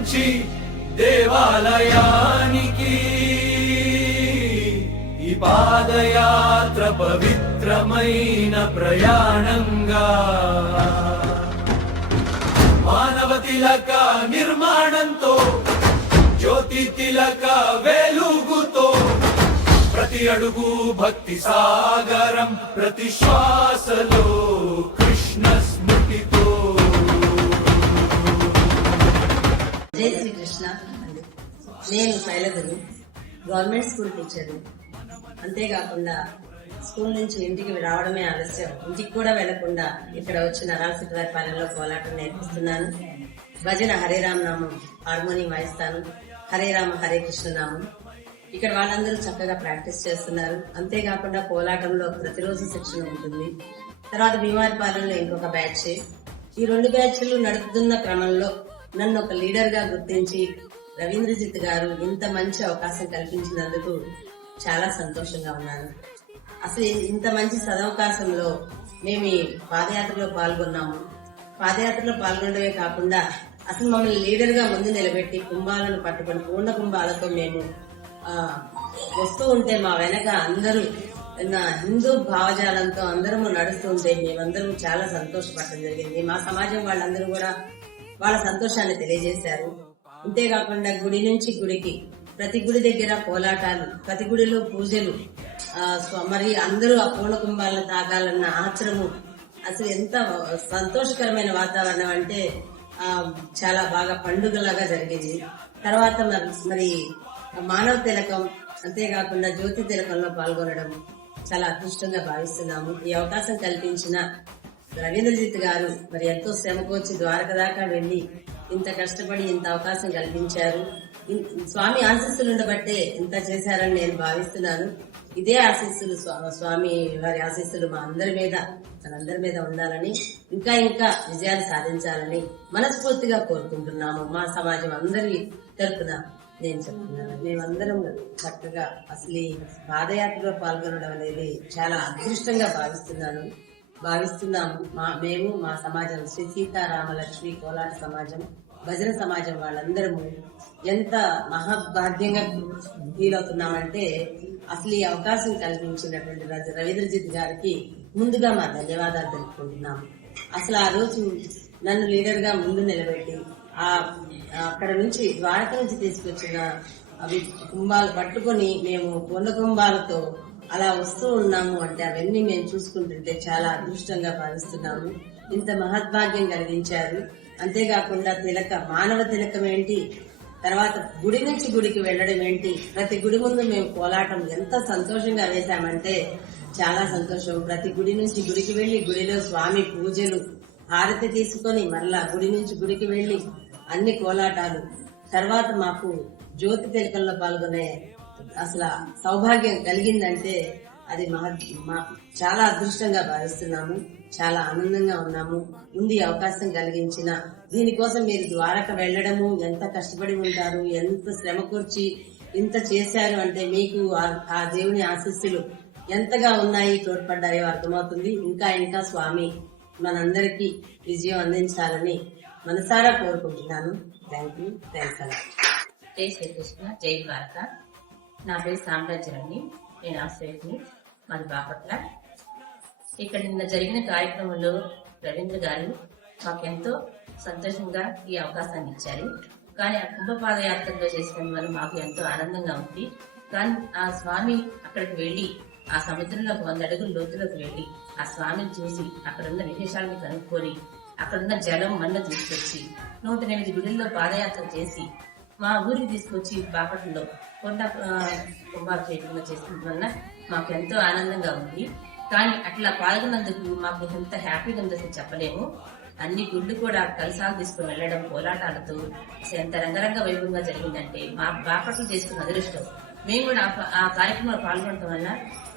నుంచి దేవాలయానికి ఈ పాదయాత్ర పవిత్రమైన ప్రయాణంగా మానవ తిలక నిర్మాణంతో జ్యోతి తిలక వెలుగుతో ప్రతి అడుగు భక్తి సాగరం ప్రతి శ్వాసలో కృష్ణ స్మృతితో. జై శ్రీకృష్ణ. నేను శైలజను, గవర్నమెంట్ స్కూల్ టీచర్. అంతేకాకుండా స్కూల్ నుంచి ఇంటికి రావడమే ఆలస్యం, ఇంటికి కూడా వెళ్లకుండా ఇక్కడ వచ్చి నరాలసిద్ధివారి పాలనలో కోలాటం నేర్పిస్తున్నాను. భజన హరే రామ నామం హార్మోనియం వాయిస్తాను, హరే రామ హరే కృష్ణ నామం. ఇక్కడ వాళ్ళందరూ చక్కగా ప్రాక్టీస్ చేస్తున్నారు. అంతేకాకుండా కోలాటంలో ప్రతిరోజు శిక్షణ ఉంటుంది. తర్వాత భీమారి పాలనలో ఇంకొక బ్యాచ్. ఈ 2 బ్యాచ్లు నడుపుతున్న క్రమంలో నన్ను ఒక లీడర్ గా గుర్తించి రవీంద్రజిత్ గారు ఇంత మంచి అవకాశం కల్పించినందుకు చాలా సంతోషంగా ఉన్నాను. అసలు ఇంత మంచి సదవకాశంలో మేము ఈ పాదయాత్రలో పాల్గొన్నాము. పాదయాత్రలో పాల్గొనడమే కాకుండా అసలు మమ్మల్ని లీడర్ గా ముందు నిలబెట్టి కుంభాలను పట్టుకుని పూర్ణ కుంభాలతో మేము వస్తూ ఉంటే మా వెనక అందరూ హిందూ భావజాలంతో అందరము నడుస్తూ ఉంటే మేమందరం చాలా సంతోషపడటం జరిగింది. మా సమాజం వాళ్ళందరూ కూడా వాళ్ళ సంతోషాన్ని తెలియజేశారు. అంతేకాకుండా గుడి నుంచి గుడికి ప్రతి గుడి దగ్గర కోలాటాలు, ప్రతి గుడిలో పూజలు, మరి అందరూ ఆ పూర్ణ కుంభాలను తాగాలన్న ఆచరము. అసలు ఎంత సంతోషకరమైన వాతావరణం అంటే చాలా బాగా పండుగలాగా జరిగింది. తర్వాత మరి మానవ తిలకం, అంతేకాకుండా జ్యోతి తిలకంలో పాల్గొనడం చాలా అదృష్టంగా భావిస్తున్నాము. ఈ అవకాశం కల్పించిన రవీంద్రజిత్ గారు మరి ఎంతో శ్రమకోర్చి ద్వారక దాకా వెళ్లి ఇంత కష్టపడి ఇంత అవకాశం కల్పించారు. స్వామి ఆశీస్సులు ఉండబట్టే ఇంత చేశారని నేను భావిస్తున్నాను. ఇదే ఆశీస్సులు స్వామి వారి ఆశీస్సులు మా అందరి మీద, మనందరి మీద ఉండాలని, ఇంకా ఇంకా విజయాలు సాధించాలని మనస్ఫూర్తిగా కోరుకుంటున్నాము. మా సమాజం అందరి తరపున నేను చెప్తున్నాను. మేమందరం చక్కగా అసలు ఈ పాదయాత్రలో పాల్గొనడం అనేది చాలా అదృష్టంగా భావిస్తున్నాము. మేము మా సమాజం శ్రీ సీతారామలక్ష్మి కోలాట సమాజం, భజన సమాజం వాళ్ళందరము ఎంత మహాభాగ్యంగా ఫీల్ అవుతున్నామంటే అసలు ఈ అవకాశం కల్పించినటువంటి రవీంద్రజిత్ గారికి ముందుగా మా ధన్యవాదాలు తెలుపుకుంటున్నాము. అసలు ఆ రోజు నన్ను లీడర్ గా ముందు నిలబెట్టి అక్కడ నుంచి ద్వారక నుంచి తీసుకొచ్చిన అవి కుంభాలు పట్టుకొని మేము కొండ కుంభాలతో అలా వస్తూ ఉన్నాము అంటే అవన్నీ మేము చూసుకుంటుంటే చాలా అదృష్టంగా భావిస్తున్నాము. ఇంత మహద్భాగ్యం కలిగించారు. అంతేకాకుండా మానవ తిలకం ఏంటి, తర్వాత గుడి నుంచి గుడికి వెళ్లడం ఏంటి, ప్రతి గుడి ముందు మేము కోలాటం ఎంత సంతోషంగా వేశామంటే చాలా సంతోషం. ప్రతి గుడి నుంచి గుడికి వెళ్లి గుడిలో స్వామి పూజలు, హారతి తీసుకొని మరలా గుడి నుంచి గుడికి వెళ్లి అన్ని కోలాటాలు, తర్వాత మాకు జ్యోతి తిలకంలో పాల్గొనే అసలు సౌభాగ్యం కలిగిందంటే అది చాలా అదృష్టంగా భావిస్తున్నాము. చాలా ఆనందంగా ఉన్నాము. ముందు అవకాశం కలిగించిన దీనికోసం మీరు ద్వారక వెళ్లడము ఎంత కష్టపడి ఉంటారు, ఎంత శ్రమ కూర్చి ఇంత చేశారు అంటే మీకు ఆ దేవుని ఆశీస్సులు ఎంతగా ఉన్నాయి, తోడ్పడ్డాయో అర్థమవుతుంది. ఇంకా ఇంకా స్వామి మనందరికీ విజయం అందించాలని మనసారా కోరుకుంటున్నాను. Thank you. థ్యాంక్స్ అలా. జై శ్రీకృష్ణ, జై భారత. నా పేరు సామ్రాజ్యాన్ని, నేను ఆశ్రయని, మాది బాపట్ల. ఇక్కడ నిన్న జరిగిన కార్యక్రమంలో రవీంద్ర గారు మాకెంతో సంతోషంగా ఈ అవకాశాన్ని ఇచ్చారు. కానీ ఆ కుంభ పాదయాత్రలో చేసినందువల్ల మాకు ఎంతో ఆనందంగా ఉంది. కానీ ఆ స్వామి అక్కడికి వెళ్లి ఆ సముద్రంలో 100 అడుగుల లోతులోకి వెళ్లి ఆ స్వామిని చూసి అక్కడున్న విశేషాలను కనుక్కొని అక్కడున్న జలం మన్న తీసుకొచ్చి 108 గుడుల్లో పాదయాత్ర చేసి మా ఊరికి తీసుకొచ్చి బాపట్లలో కొండ కుంభాభిషేకంలో చేసిన వల్ల మాకు ఎంతో ఆనందంగా ఉంది. కానీ అట్లా పాల్గొన్నందుకు మాకు ఎంత హ్యాపీగా ఉందో చెప్పలేము. అన్ని గుళ్ళు కూడా కలసాలు తీసుకుని వెళ్లడం కోలాటాలతో ఎంత రంగరంగ వైభవంగా జరిగిందంటే మా బాపట్లు చేసుకున్న అదృష్టం. మేము కూడా ఆ కార్యక్రమంలో పాల్గొనడం వల్ల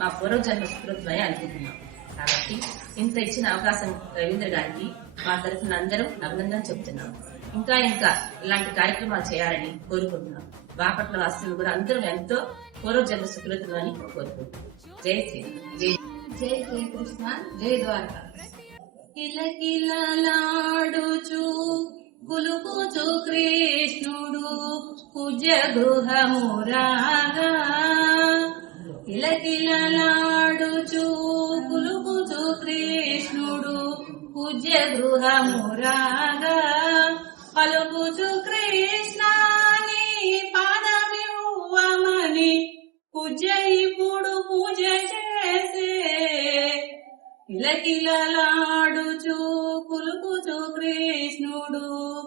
మా పూర్వజన్మ సుకృతమని అనుకుంటున్నాం. కాబట్టి ఇంత ఇచ్చిన అవకాశం రవీంద్ర గారికి మా తరఫున అందరం అభినందన చెప్తున్నాం. ఇంకా ఇంకా ఇలాంటి కార్యక్రమాలు చేయాలని కోరుకుంటున్నాం. బాపట్ల వాసులు కూడా అందరం ఎంతో పూర్వజన్మ సుకృతమని కోరుకుంటున్నాం. జై శ్రీరామ్. జై శ్రీకృష్ణ, జై ద్వారక. కిలకిలలాడుచు కులుకుచు కృష్ణుడు పూజ్య గృహమురాగా కిలకిలలాడుచు కులుకుచు కృష్ణుడు పూజ్య గృహమురాగా పలుకుచు కృష్ణాని పాదమివ్వమని పూజ్య ఇప్పుడు పూజ చేసే కిలకిలలాడుచు కులుకుచు కృష్ణుడు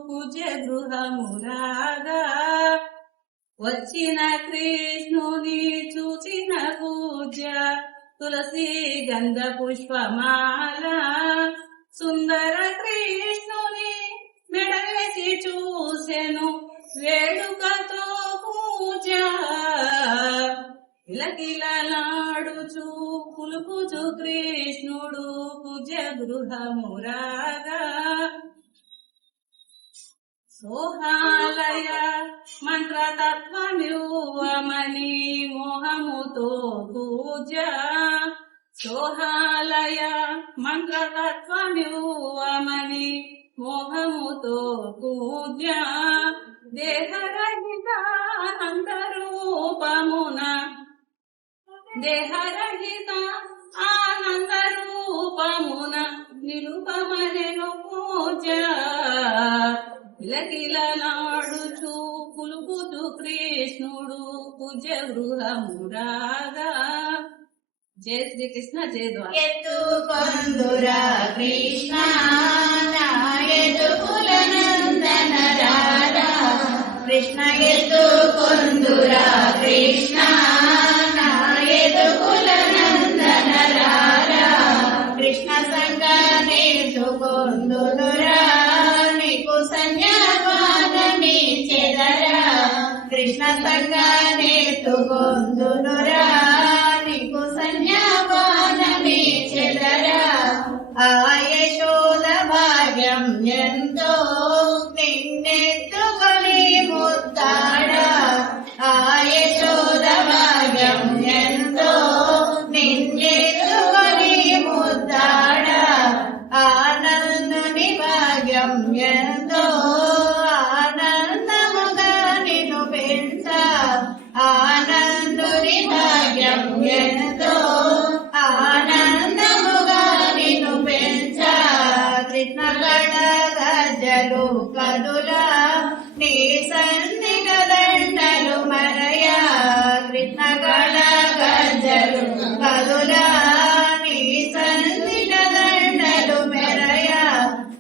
పూజ్య గృహమురాగా వచ్చిన కృష్ణుని చూచిన పూజ్య తులసి గంధ పుష్పమాల సుందర కృష్ణుని మెడవేసి చూసెను వేడుకతో పూజ కిలకిలలాడుచు కులుకుచు కృష్ణుడు పూజ్య గృహమురాగా సోహాలయ మంత్రతత్వమివ్వమని మోహముతో పూజ సోహాలయ మంత్రతత్వమివ్వమని మోహముతో పూజ దేహరహిత ఆనందరూపమున దేహరహిత ఆనందరూపమున నిలుపమనెను పూజ కిలకిలలాడుచు కులుకుచు కృష్ణుడు పూజ్య గృహమురాగా. జయ శ్రీకృష్ణ జయ ద్వార. ఎత్తుకొందురా కృష్ణ ఎత్తుకుల నందన రారా కృష్ణ ఎత్తుకొందురా కృష్ణ ఎత్తుకుల నందన రారా కృష్ణ సంగనేతుకొందురా నీకు సంజ్ఞాపానమి చెదరా కృష్ణ సంగనేతుకొందురా నీకు సంజ్ఞాపానమి చెదరా ఆ యశోద భాగ్యం ఎంతో నిన్నెత్తుకొని ముద్దాడా ఆ యశోద భాగ్యం ఎంతో నిన్నెత్తుకొని ముద్దాడా ఆనందుని భాగ్యం ఎంతో ఆనందముగా నిన్ను పెంచ ఆనందుని భాగ్యం ఎంతో ఆనందముగా నిన్ను పెంచ కృష్ణ గణ గజ్జలు కదులా నీ సన్నిగ దండలు మరయా కృష్ణ గణ గజ్జలు కదులా నీ సన్నిగ దండలు మెరయా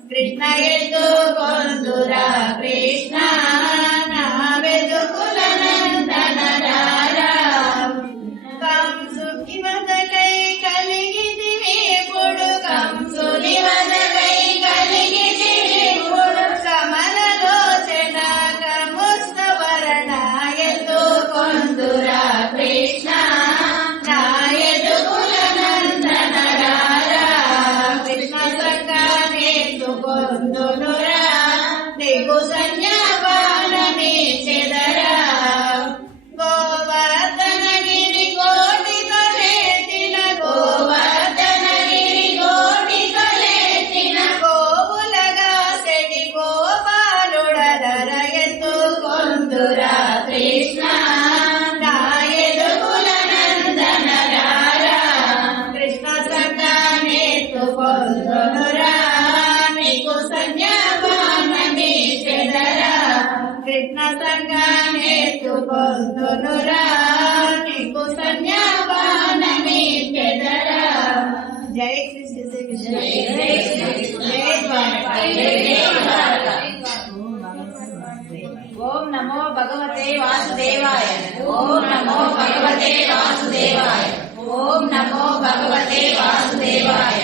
కృష్ణ ఎత్తుకొందురా కృష్ణ నా వెతుకుల నందన రారా కంసుకి వదకై కలిగితివి ఇప్పుడు కంసుని వదకై కలిగితివి ఇప్పుడు కమలలోచన కముస్తవరణ ఎత్తుకొందురా కృష్ణ నా ఎత్తుకుల నందన రారా కృష్ణ సంగనేతుకొందురా నీకు సంజ్ఞాపానమి చెదరా గోవర్ధనగిరి కోటితో లేచిన గోవర్ధనగిరి కోటితో లేచిన గోవులగా సెడి గోపాలుడర ఎత్తుకొందురా కృష్ణ నా ఎదుకుల నందన రారా కృష్ణ సంగనేతుకొందురా నీకు సంజ్ఞాపానమి చెదరా కృష్ణ సంగనేతుకొందురా నీకు సంజ్ఞాపానమి చెదరా. జై శ్రీ కృష్ణ జై ద్వారకా. ఓం నమో భగవతే వాసుదేవాయ ఓం నమో భగవతే వాసుదేవాయ ఓం నమో భగవతే వాసుదేవాయ